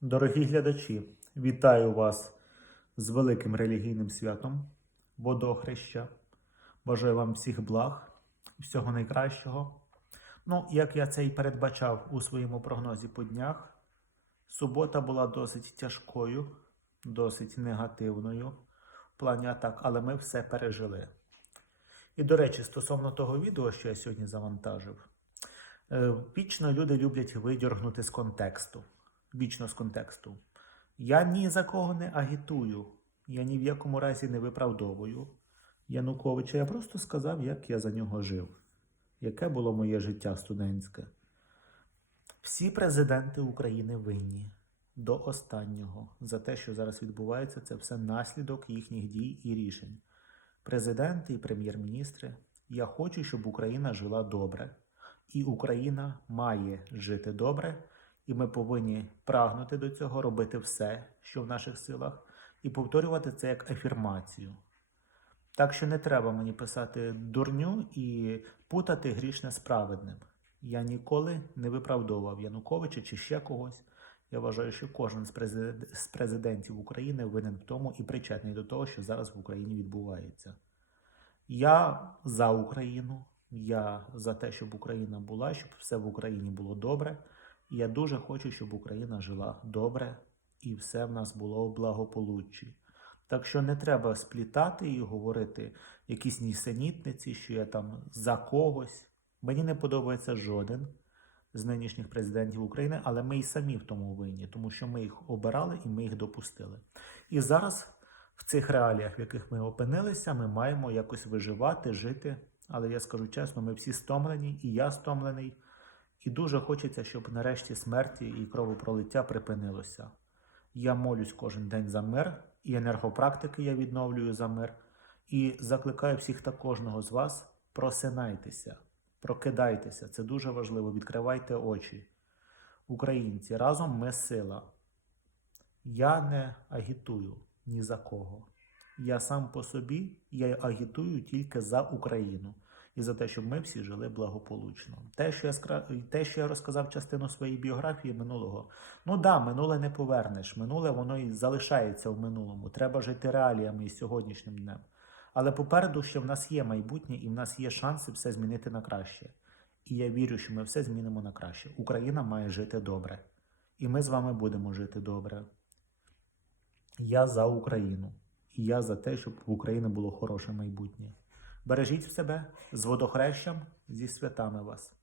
Дорогі глядачі, вітаю вас з великим релігійним святом водохреща. Бажаю вам всіх благ, всього найкращого. Ну, як я це і передбачав у своєму прогнозі по днях, субота була досить тяжкою, досить негативною в плані атак, але ми все пережили. І, до речі, стосовно того відео, що я сьогодні завантажив, е, вічно люди люблять видіргнути з контексту. Вічно з контексту. Я ні за кого не агітую, я ні в якому разі не виправдовую Януковича. Я просто сказав, як я за нього жив, яке було моє життя студентське. Всі президенти України винні до останнього за те, що зараз відбувається, це все наслідок їхніх дій і рішень. Президенти і прем'єр-міністри. Я хочу, щоб Україна жила добре, і Україна має жити добре. І ми повинні прагнути до цього, робити все, що в наших силах, і повторювати це як афірмацію. Так що не треба мені писати дурню і путати грішне з праведним. Я ніколи не виправдовував Януковича чи ще когось. Я вважаю, що кожен з президентів України винен в тому і причетний до того, що зараз в Україні відбувається. Я за Україну, я за те, щоб Україна була, щоб все в Україні було добре. Я дуже хочу, щоб Україна жила добре і все в нас було в благополуччі. Так що не треба сплітати і говорити якісь нісенітниці, що я там за когось. Мені не подобається жоден з нинішніх президентів України, але ми й самі в тому винні, тому що ми їх обирали і ми їх допустили. І зараз в цих реаліях, в яких ми опинилися, ми маємо якось виживати, жити. Але я скажу чесно, ми всі стомлені, і я стомлений. І дуже хочеться, щоб нарешті смерті і кровопролиття припинилося. Я молюсь кожен день за мир, і енергопрактики я відновлюю за мир. І закликаю всіх та кожного з вас просинайтеся, прокидайтеся. Це дуже важливо. Відкривайте очі. Українці, разом ми сила. Я не агітую ні за кого. Я сам по собі я агітую тільки за Україну і за те, щоб ми всі жили благополучно. Те, що я скра... те, що я розказав частину своєї біографії минулого. Ну да, минуле не повернеш. Минуле воно і залишається в минулому. Треба жити реаліями і сьогоднішнім днем. Але попереду ще в нас є майбутнє і в нас є шанси все змінити на краще. І я вірю, що ми все змінимо на краще. Україна має жити добре. І ми з вами будемо жити добре. Я за Україну. І я за те, щоб в Україні було хороше майбутнє. Бережіть себе з водохрещем, зі святами вас.